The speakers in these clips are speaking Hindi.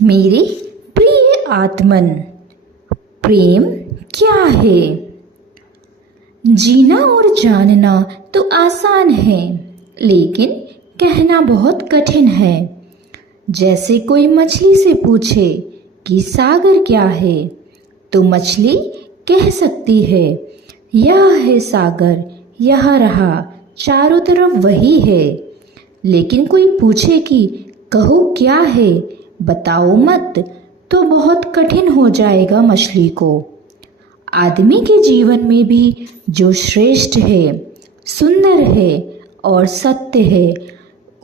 मेरे प्रिय आत्मन, प्रेम क्या है? जीना और जानना तो आसान है, लेकिन कहना बहुत कठिन है। जैसे कोई मछली से पूछे कि सागर क्या है, तो मछली कह सकती है, यह है सागर, यह रहा, चारों तरफ वही है। लेकिन कोई पूछे कि कहो क्या है, बताओ मत, तो बहुत कठिन हो जाएगा मछली को। आदमी के जीवन में भी जो श्रेष्ठ है, सुंदर है और सत्य है,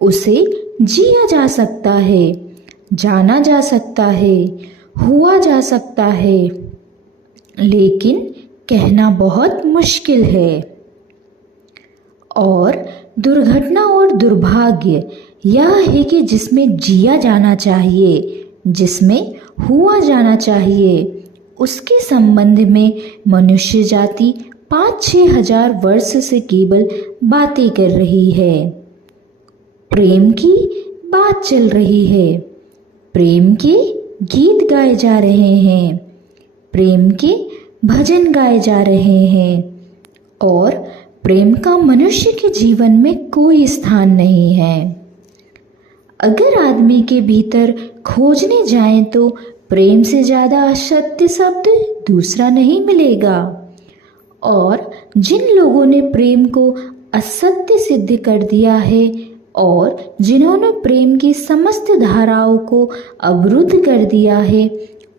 उसे जिया जा सकता है, जाना जा सकता है, हुआ जा सकता है, लेकिन कहना बहुत मुश्किल है। और दुर्घटना और दुर्भाग्य यह है कि जिसमें जिया जाना चाहिए, जिसमें हुआ जाना चाहिए, उसके संबंध में मनुष्य जाति 5-6 हजार वर्ष से केवल बातें कर रही है। प्रेम की बात चल रही है, प्रेम के गीत गाए जा रहे हैं, प्रेम के भजन गाए जा रहे हैं, और प्रेम का मनुष्य के जीवन में कोई स्थान नहीं है। अगर आदमी के भीतर खोजने जाएं तो प्रेम से ज़्यादा असत्य शब्द दूसरा नहीं मिलेगा। और जिन लोगों ने प्रेम को असत्य सिद्ध कर दिया है और जिन्होंने प्रेम की समस्त धाराओं को अवरुद्ध कर दिया है,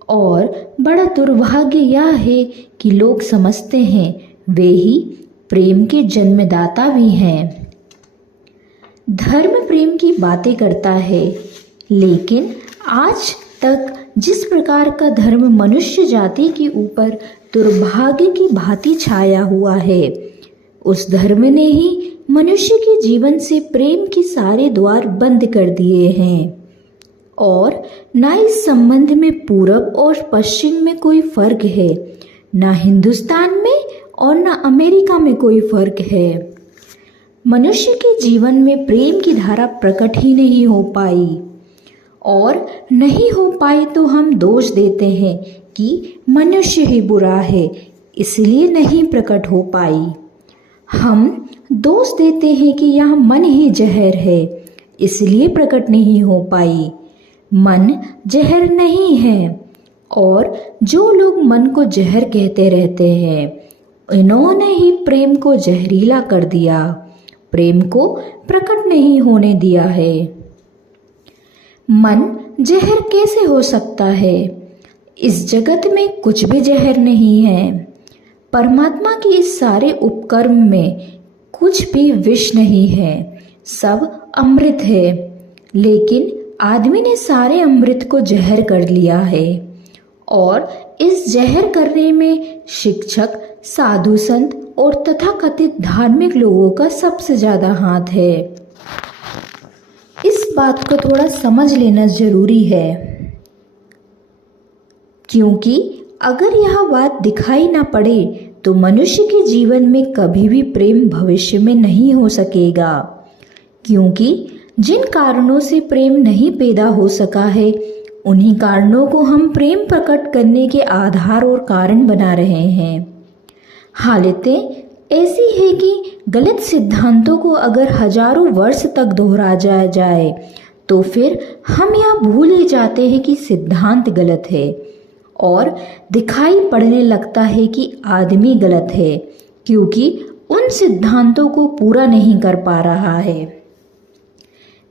और बड़ा दुर्भाग्य यह है कि लोग समझते हैं वे ही प्रेम के जन्मदाता भी हैं। धर्म प्रेम की बातें करता है, लेकिन आज तक जिस प्रकार का धर्म मनुष्य जाति के ऊपर दुर्भाग्य की भांति छाया हुआ है, उस धर्म ने ही मनुष्य के जीवन से प्रेम के सारे द्वार बंद कर दिए हैं। और ना इस संबंध में पूरब और पश्चिम में कोई फर्क है, ना हिंदुस्तान में और ना अमेरिका में कोई फर्क है। मनुष्य के जीवन में प्रेम की धारा प्रकट ही नहीं हो पाई, और नहीं हो पाई तो हम दोष देते हैं कि मनुष्य ही बुरा है, इसलिए नहीं प्रकट हो पाई। हम दोष देते हैं कि यह मन ही जहर है, इसलिए प्रकट नहीं हो पाई। मन जहर नहीं है, और जो लोग मन को जहर कहते रहते हैं, इन्होंने ही प्रेम को जहरीला कर दिया, प्रेम को प्रकट नहीं होने दिया है। मन जहर कैसे हो सकता है? इस जगत में कुछ भी जहर नहीं है। परमात्मा के इस सारे उपकर्म में कुछ भी विष नहीं है, सब अमृत है। लेकिन आदमी ने सारे अमृत को जहर कर लिया है, और इस जहर करने में शिक्षक, साधु संत और तथाकथित धार्मिक लोगों का सबसे ज्यादा हाथ है। इस बात को थोड़ा समझ लेना जरूरी है, क्योंकि अगर यह बात दिखाई ना पड़े तो मनुष्य के जीवन में कभी भी प्रेम भविष्य में नहीं हो सकेगा। क्योंकि जिन कारणों से प्रेम नहीं पैदा हो सका है, उन्हीं कारणों को हम प्रेम प्रकट करने के आधार और कारण बना रहे हैं। हालतें ऐसी है कि गलत सिद्धांतों को अगर हजारों वर्ष तक दोहराया जाए तो फिर हम यह भूल ही जाते हैं कि सिद्धांत गलत है, और दिखाई पड़ने लगता है कि आदमी गलत है, क्योंकि उन सिद्धांतों को पूरा नहीं कर पा रहा है।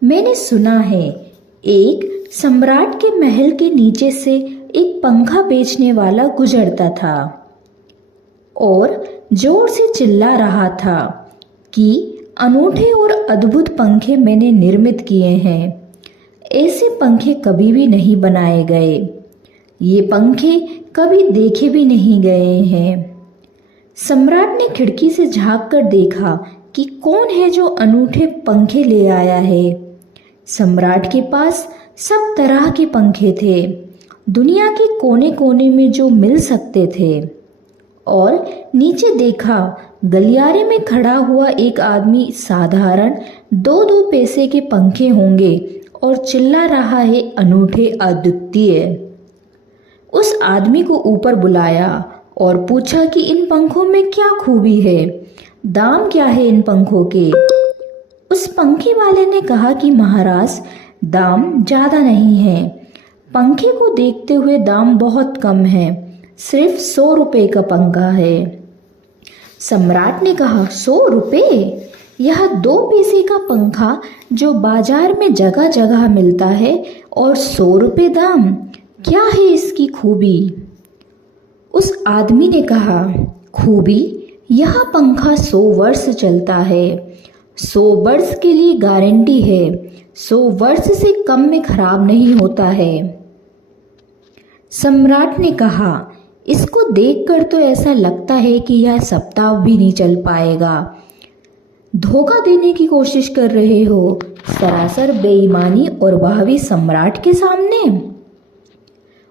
मैंने सुना है एक सम्राट के महल के नीचे से एक पंखा बेचने वाला गुजरता था और जोर से चिल्ला रहा था कि अनूठे और अद्भुत पंखे मैंने निर्मित किए हैं। ऐसे पंखे कभी भी नहीं बनाए गए, ये पंखे कभी देखे भी नहीं गए हैं। सम्राट ने खिड़की से झांक कर देखा कि कौन है जो अनूठे पंखे ले आया है। सम्राट के पास सब तरह के पंखे थे, दुनिया के कोने कोने में जो मिल सकते थे। और नीचे देखा, गलियारे में खड़ा हुआ एक आदमी साधारण 2-2 पैसे के पंखे होंगे और चिल्ला रहा है, अनूठे, अद्वितीय। उस आदमी को ऊपर बुलाया और पूछा कि इन पंखों में क्या खूबी है, दाम क्या है इन पंखों के। उस पंखे वाले ने कहा कि महाराज, दाम ज़्यादा नहीं है, पंखे को देखते हुए दाम बहुत कम है, सिर्फ 100 रुपये का पंखा है। सम्राट ने कहा, 100 रुपये? यह 2 पैसे का पंखा जो बाजार में जगह जगह मिलता है और 100 रुपये दाम, क्या है इसकी खूबी? उस आदमी ने कहा, खूबी, यह पंखा 100 वर्ष चलता है, 100 वर्ष के लिए गारंटी है, 100 वर्ष से कम में खराब नहीं होता है। सम्राट ने कहा, इसको देखकर तो ऐसा लगता है कि यह सप्ताह भी नहीं चल पाएगा। धोखा देने की कोशिश कर रहे हो, सरासर बेईमानी, और वह भी सम्राट के सामने।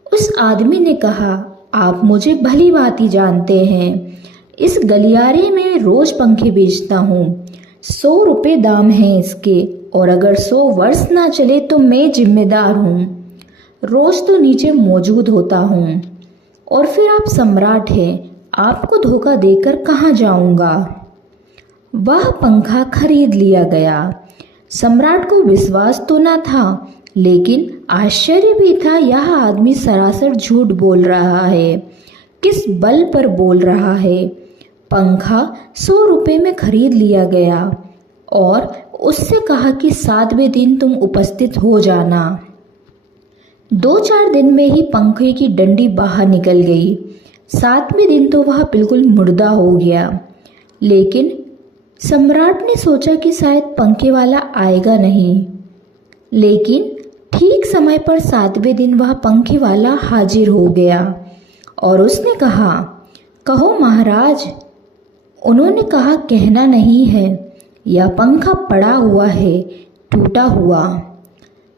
उस आदमी ने कहा, आप मुझे भली भांति जानते हैं, इस गलियारे में रोज पंखे बेचता हूँ, 100 रुपये दाम है इसके, और अगर 100 वर्ष ना चले तो मैं जिम्मेदार हूँ, रोज तो नीचे मौजूद होता हूँ। और फिर आप सम्राट हैं, आपको धोखा देकर कहाँ जाऊँगा। वह पंखा खरीद लिया गया। सम्राट को विश्वास तो न था, लेकिन आश्चर्य भी था, यह आदमी सरासर झूठ बोल रहा है, किस बल पर बोल रहा है। पंखा 100 रुपये में खरीद लिया गया और उससे कहा कि 7वें दिन तुम उपस्थित हो जाना। 2-4 दिन में ही पंखे की डंडी बाहर निकल गई। 7वें दिन तो वह बिल्कुल मुर्दा हो गया। लेकिन सम्राट ने सोचा कि शायद पंखे वाला आएगा नहीं, लेकिन ठीक समय पर 7वें दिन वह पंखे वाला हाजिर हो गया और उसने कहा, कहो महाराज। उन्होंने कहा, कहना नहीं है, यह पंखा पड़ा हुआ है, टूटा हुआ,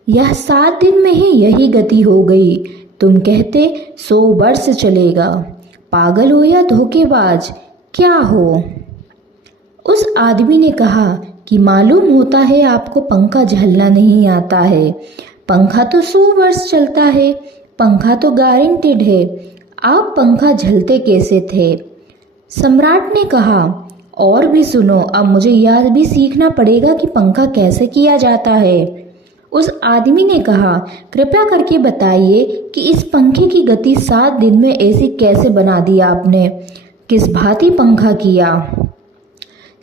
यह 7 दिन में ही यही गति हो गई। तुम कहते 100 वर्ष चलेगा, पागल हो या धोखेबाज, क्या हो? उस आदमी ने कहा कि मालूम होता है आपको पंखा झलना नहीं आता है, पंखा तो 100 वर्ष चलता है, पंखा तो गारंटेड है, आप पंखा झलते कैसे थे? सम्राट ने कहा, और भी सुनो, अब मुझे यह भी सीखना पड़ेगा कि पंखा कैसे किया जाता है। उस आदमी ने कहा, कृपया करके बताइए कि इस पंखे की गति 7 दिन में ऐसी कैसे बना दी आपने, किस भांति पंखा किया?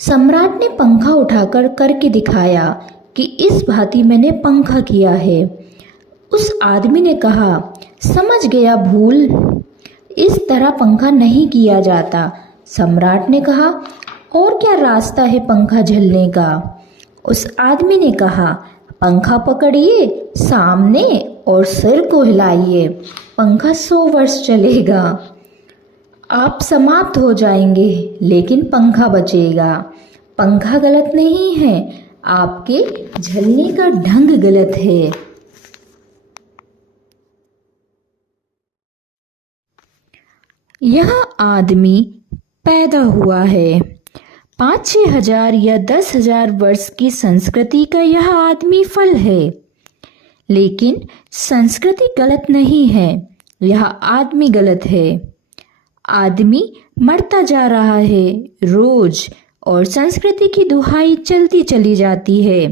सम्राट ने पंखा उठाकर करके दिखाया कि इस भांति मैंने पंखा किया है। उस आदमी ने कहा, समझ गया, भूल, इस तरह पंखा नहीं किया जाता। सम्राट ने कहा, और क्या रास्ता है पंखा झलने का? उस आदमी ने कहा, पंखा पकड़िए सामने और सिर को हिलाइए, पंखा 100 वर्ष चलेगा। आप समाप्त हो जाएंगे, लेकिन पंखा बचेगा। पंखा गलत नहीं है, आपके झलने का ढंग गलत है। यह आदमी पैदा हुआ है 5-6 हजार या 10,000 वर्ष की संस्कृति का यह आदमी फल है। लेकिन संस्कृति गलत नहीं है, यह आदमी गलत है। आदमी मरता जा रहा है रोज, और संस्कृति की दुहाई चलती चली जाती है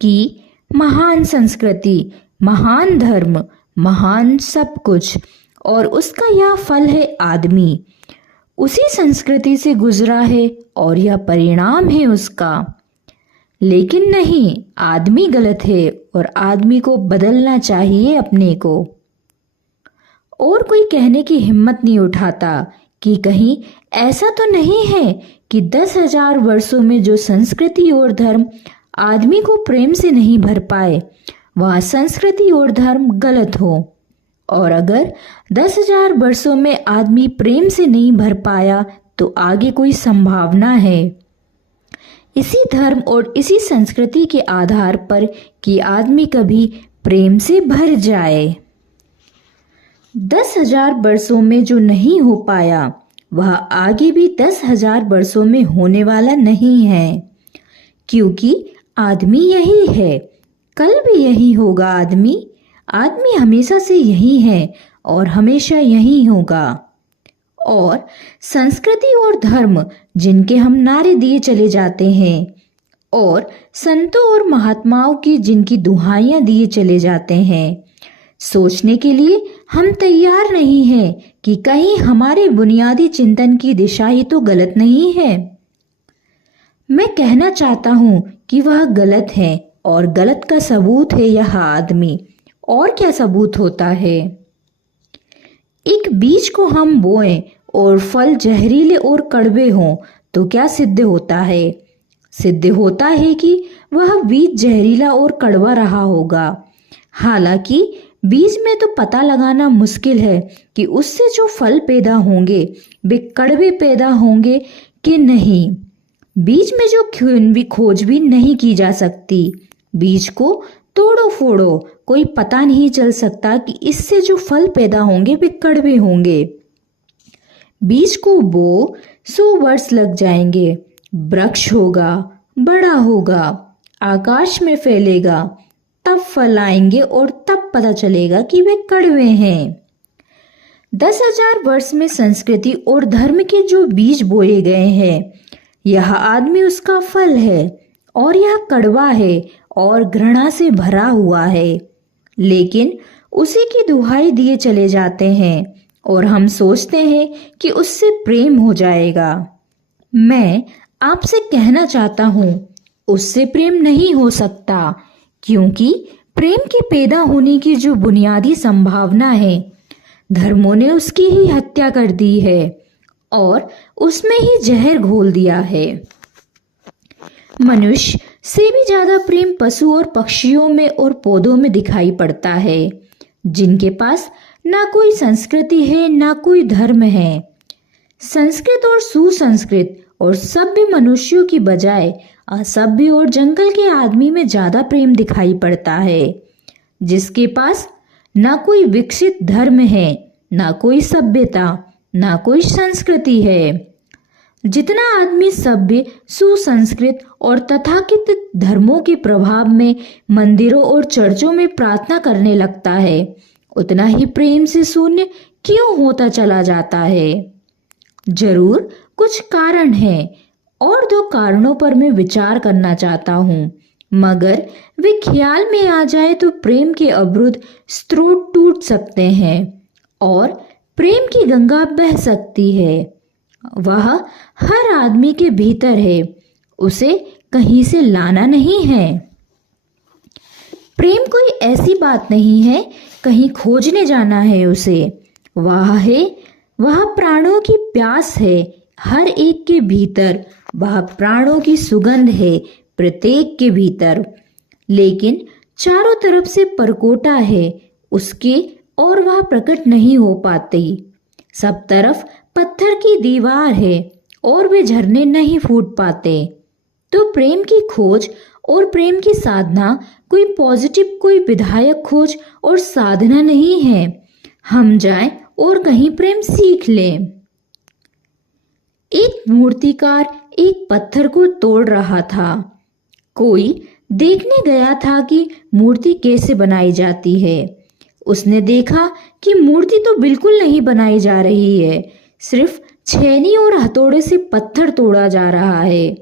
कि महान संस्कृति, महान धर्म, महान सब कुछ, और उसका यह फल है आदमी। उसी संस्कृति से गुजरा है और यह परिणाम है उसका। लेकिन नहीं, आदमी गलत है और आदमी को बदलना चाहिए अपने को। और कोई कहने की हिम्मत नहीं उठाता कि कहीं ऐसा तो नहीं है कि 10,000 वर्षों में जो संस्कृति और धर्म आदमी को प्रेम से नहीं भर पाए, वह संस्कृति और धर्म गलत हो। और अगर 10,000 वर्षों में आदमी प्रेम से नहीं भर पाया, तो आगे कोई संभावना है इसी धर्म और इसी संस्कृति के आधार पर कि आदमी कभी प्रेम से भर जाए। 10,000 वर्षों में जो नहीं हो पाया, वह आगे भी 10,000 वर्षों में होने वाला नहीं है, क्योंकि आदमी यही है, कल भी यही होगा आदमी। आदमी हमेशा से यही है और हमेशा यही होगा। और संस्कृति और धर्म जिनके हम नारे दिए चले जाते हैं और संतों और महात्माओं की जिनकी दुहाइयां दिए चले जाते हैं, सोचने के लिए हम तैयार नहीं हैं कि कहीं हमारे बुनियादी चिंतन की दिशा ही तो गलत नहीं है। मैं कहना चाहता हूं कि वह गलत है और गलत का सबूत है यह आदमी। और क्या सबूत होता है? एक बीज को हम बोएं और फल जहरीले और कड़वे हों तो क्या सिद्ध होता है? सिद्ध होता है कि वह बीज जहरीला और कड़वा रहा होगा। हालांकि बीज में तो पता लगाना मुश्किल है कि उससे जो फल पैदा होंगे वे कड़वे पैदा होंगे कि नहीं। बीज में जो खोजबीन नहीं की जा सकती। बीज को तोड़ो फोड़ो, कोई पता नहीं चल सकता कि इससे जो फल पैदा होंगे वे कड़वे होंगे। बीज को बो 100 वर्ष लग जाएंगे, वृक्ष होगा, बड़ा होगा, आकाश में फैलेगा, तब फल आएंगे और तब पता चलेगा कि वे कड़वे हैं। 10,000 वर्ष में संस्कृति और धर्म के जो बीज बोए गए हैं, यह आदमी उसका फल है और यह कड़वा है और घृणा से भरा हुआ है। लेकिन उसी की दुहाई दिए चले जाते हैं और हम सोचते हैं कि उससे प्रेम हो जाएगा। मैं आपसे कहना चाहता हूँ, उससे प्रेम नहीं हो सकता, क्योंकि प्रेम के पैदा होने की जो बुनियादी संभावना है, धर्मों ने उसकी ही हत्या कर दी है और उसमें ही जहर घोल दिया है। मनुष्य से भी ज्यादा प्रेम पशु और पक्षियों में और पौधों में दिखाई पड़ता है, जिनके पास ना कोई संस्कृति है ना कोई धर्म है। संस्कृत और सुसंस्कृत और सभ्य मनुष्यों की बजाय असभ्य और जंगल के आदमी में ज्यादा प्रेम दिखाई पड़ता है, जिसके पास ना कोई विकसित धर्म है, ना कोई सभ्यता, ना कोई संस्कृति है। जितना आदमी सभ्य, सुसंस्कृत और तथाकथित धर्मों के प्रभाव में मंदिरों और चर्चों में प्रार्थना करने लगता है, उतना ही प्रेम से शून्य क्यों होता चला जाता है? जरूर कुछ कारण हैं और 2 कारणों पर मैं विचार करना चाहता हूँ, मगर वे ख्याल में आ जाए तो प्रेम के अवरुद्ध स्रोत टूट सकते हैं और प्रेम की गंगा बह सकती है। वह हर आदमी के भीतर है, उसे कहीं से लाना नहीं है। प्रेम कोई ऐसी बात नहीं है कहीं खोजने जाना है उसे। वह प्राणों की प्यास है हर एक के भीतर, वह प्राणों की सुगंध है प्रत्येक के भीतर, लेकिन चारों तरफ से परकोटा है उसके और वह प्रकट नहीं हो पाती। सब तरफ पत्थर की दीवार है और वे झरने नहीं फूट पाते। तो प्रेम की खोज और प्रेम की साधना कोई पॉजिटिव, कोई विधायक खोज और साधना नहीं है। हम जाएं और कहीं प्रेम सीख लें। एक मूर्तिकार एक पत्थर को तोड़ रहा था। कोई देखने गया था कि मूर्ति कैसे बनाई जाती है। उसने देखा कि मूर्ति तो बिल्कुल नहीं बनाई जा रही है, सिर्फ छेनी और हथौड़े से पत्थर तोड़ा जा रहा है।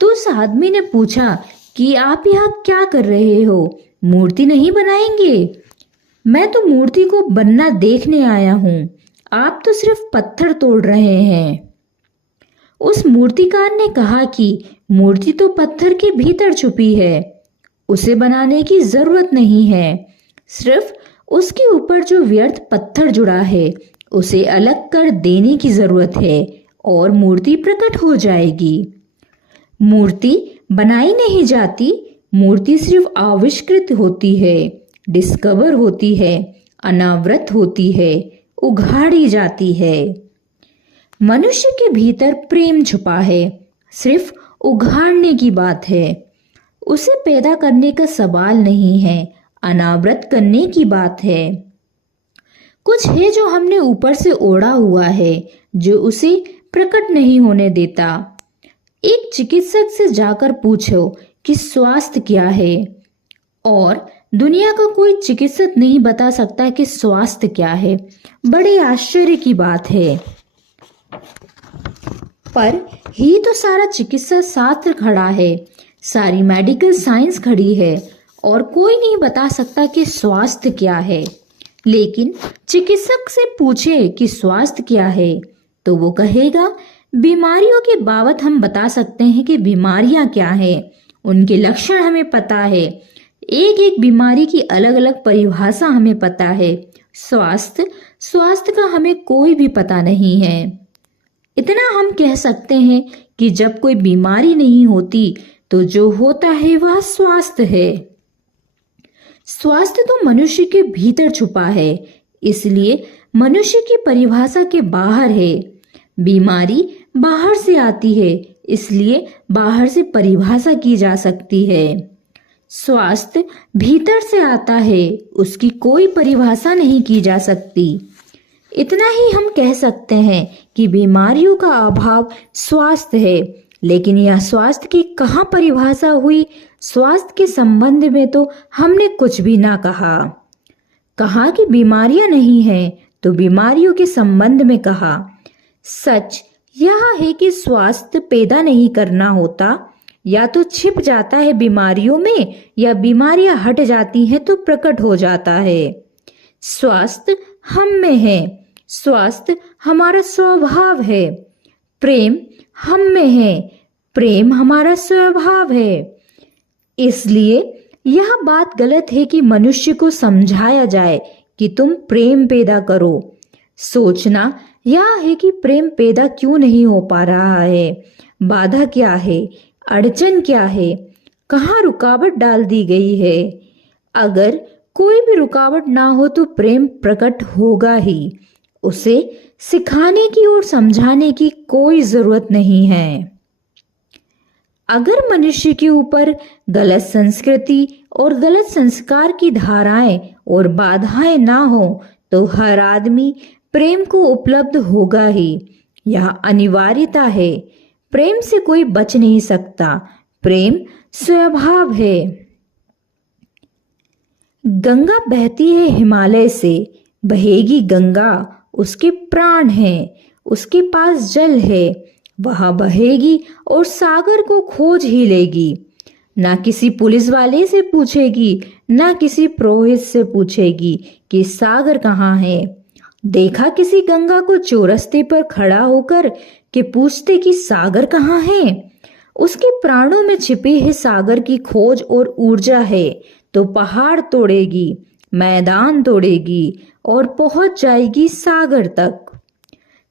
तो उस आदमी ने पूछा कि आप यहाँ क्या कर रहे हो? मूर्ति नहीं बनाएंगे? मैं तो मूर्ति को बनना देखने आया हूँ, आप तो सिर्फ पत्थर तोड़ रहे हैं। उस मूर्तिकार ने कहा कि मूर्ति तो पत्थर के भीतर छुपी है, उसे बनाने की जरूरत नहीं है, सिर्फ उसके ऊपर जो व्यर्थ पत्थर जुड़ा है उसे अलग कर देने की जरूरत है और मूर्ति प्रकट हो जाएगी। मूर्ति बनाई नहीं जाती, मूर्ति सिर्फ आविष्कृत होती है, डिस्कवर होती है, अनावृत होती है, उघाड़ी जाती है। मनुष्य के भीतर प्रेम छुपा है, सिर्फ उघाड़ने की बात है। उसे पैदा करने का सवाल नहीं है, अनावृत करने की बात है। कुछ है जो हमने ऊपर से ओढ़ा हुआ है, जो उसे प्रकट नहीं होने देता। एक चिकित्सक से जाकर पूछो कि स्वास्थ्य क्या है और दुनिया का कोई चिकित्सक नहीं बता सकता कि स्वास्थ्य क्या है। बड़े आश्चर्य की बात है। पर ही तो सारा चिकित्सा शास्त्र खड़ा है, सारी मेडिकल साइंस खड़ी है और कोई नहीं बता सकता कि स्वास्थ्य क्या है। लेकिन चिकित्सक से पूछे कि स्वास्थ्य क्या है तो वो कहेगा बीमारियों के बाबत हम बता सकते हैं कि बीमारियां क्या है, उनके लक्षण हमें पता है, एक एक बीमारी की अलग अलग परिभाषा हमें पता है। स्वास्थ्य का हमें कोई भी पता नहीं है। इतना हम कह सकते हैं कि जब कोई बीमारी नहीं होती तो जो होता है वह स्वास्थ्य है। स्वास्थ्य तो मनुष्य के भीतर छुपा है, इसलिए मनुष्य की परिभाषा के बाहर है। बीमारी बाहर से आती है, इसलिए बाहर से परिभाषा की जा सकती है। स्वास्थ्य भीतर से आता है, उसकी कोई परिभाषा नहीं की जा सकती। इतना ही हम कह सकते हैं कि बीमारियों का अभाव स्वास्थ्य है, लेकिन यह स्वास्थ्य की कहाँ परिभाषा हुई? स्वास्थ्य के संबंध में तो हमने कुछ भी ना कहा कि बीमारियां नहीं हैं, तो बीमारियों के संबंध में कहा। सच यह है कि स्वास्थ्य पैदा नहीं करना होता, या तो छिप जाता है बीमारियों में, या बीमारियां हट जाती हैं तो प्रकट हो जाता है। स्वास्थ्य हम में है, स्वास्थ्य हमारा स्वभाव है। प्रेम हम में है, प्रेम हमारा स्वभाव है। इसलिए यह बात गलत है कि मनुष्य को समझाया जाए कि तुम प्रेम पैदा करो। सोचना यह है कि प्रेम पैदा क्यों नहीं हो पा रहा है, बाधा क्या है, अड़चन क्या है, कहाँ रुकावट डाल दी गई है। अगर कोई भी रुकावट ना हो तो प्रेम प्रकट होगा ही। उसे सिखाने की और समझाने की कोई जरूरत नहीं है। अगर मनुष्य के ऊपर गलत संस्कृति और गलत संस्कार की धाराएं और बाधाएं ना हो तो हर आदमी प्रेम को उपलब्ध होगा ही। यह अनिवार्यता है। प्रेम से कोई बच नहीं सकता, प्रेम स्वभाव है। गंगा बहती है हिमालय से, बहेगी गंगा, उसके प्राण हैं, उसके पास जल है, वह बहेगी और सागर को खोज ही लेगी। ना किसी पुलिस वाले से पूछेगी, ना किसी पुरोहित से पूछेगी कि सागर कहाँ है। देखा किसी गंगा को चौरस्ते पर खड़ा होकर कि पूछते कि सागर कहाँ है? उसके प्राणों में छिपे है सागर की खोज और ऊर्जा है, तो पहाड़ तोड़ेगी, मैदान तोड़ेगी और पहुंच जाएगी सागर तक।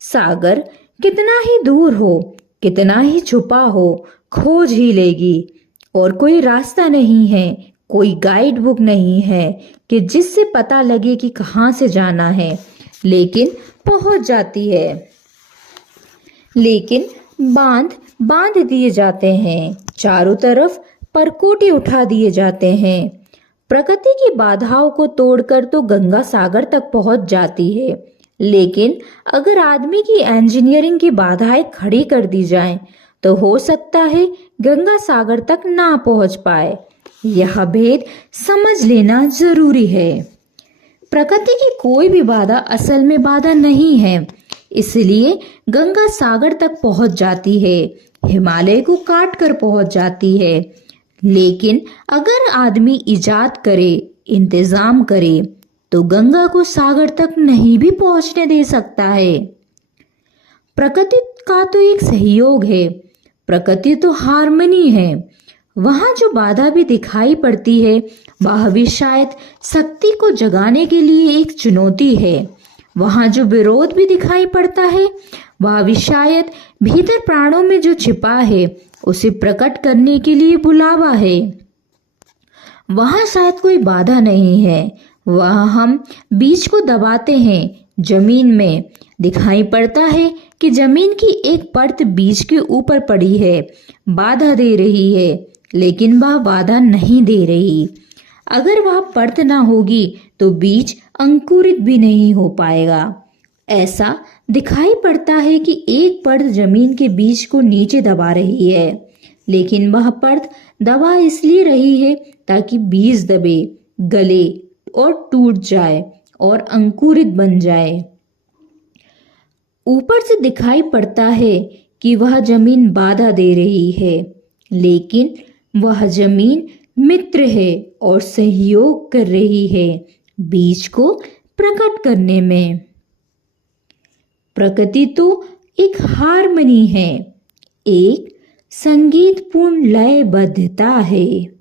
सागर कितना ही दूर हो, कितना ही छुपा हो, खोज ही लेगी। और कोई रास्ता नहीं है, कोई गाइड बुक नहीं है कि जिससे पता लगे कि कहाँ से जाना है, लेकिन पहुंच जाती है। लेकिन बांध दिए जाते हैं, चारों तरफ परकोटे उठा दिए जाते हैं। प्रकृति की बाधाओं को तोड़कर तो गंगा सागर तक पहुंच जाती है, लेकिन अगर आदमी की इंजीनियरिंग की बाधाएं खड़ी कर दी जाएं, तो हो सकता है गंगा सागर तक ना पहुंच पाए। यह भेद समझ लेना जरूरी है। प्रकृति की कोई भी बाधा असल में बाधा नहीं है, इसलिए गंगा सागर तक पहुंच जाती है, हिमालय को काट कर पहुंच जाती है। लेकिन अगर आदमी इजाद करे, इंतजाम करे, तो गंगा को सागर तक नहीं भी पहुंचने दे सकता है। प्रकृति का तो एक सहयोग है, प्रकृति तो हार्मनी है। वहां जो बाधा भी दिखाई पड़ती है, वह भी शायद शक्ति को जगाने के लिए एक चुनौती है। वहां जो विरोध भी दिखाई पड़ता है, वह भी शायद भीतर प्राणों में जो छिपा है, उसे प्रकट करने के लिए बुलावा है। वहां शायद कोई बाधा नहीं है, वहां हम बीज को दबाते हैं। जमीन में दिखाई पड़ता है कि जमीन की एक परत बीज के ऊपर पड़ी है, बाधा दे रही है, लेकिन वह बाधा नहीं दे रही। अगर वह परत ना होगी तो बीज अंकुरित भी नहीं हो पाएगा। ऐसा दिखाई पड़ता है कि एक परत जमीन के बीज को नीचे दबा रही है, लेकिन वह परत दबा इसलिए रही है ताकि बीज दबे, गले और टूट जाए और अंकुरित बन जाए। ऊपर से दिखाई पड़ता है कि वह जमीन बाधा दे रही है, लेकिन वह जमीन मित्र है और सहयोग कर रही है बीज को प्रकट करने में। प्रकृति तो एक हारमनी है, एक संगीतपूर्ण लयबद्धता है।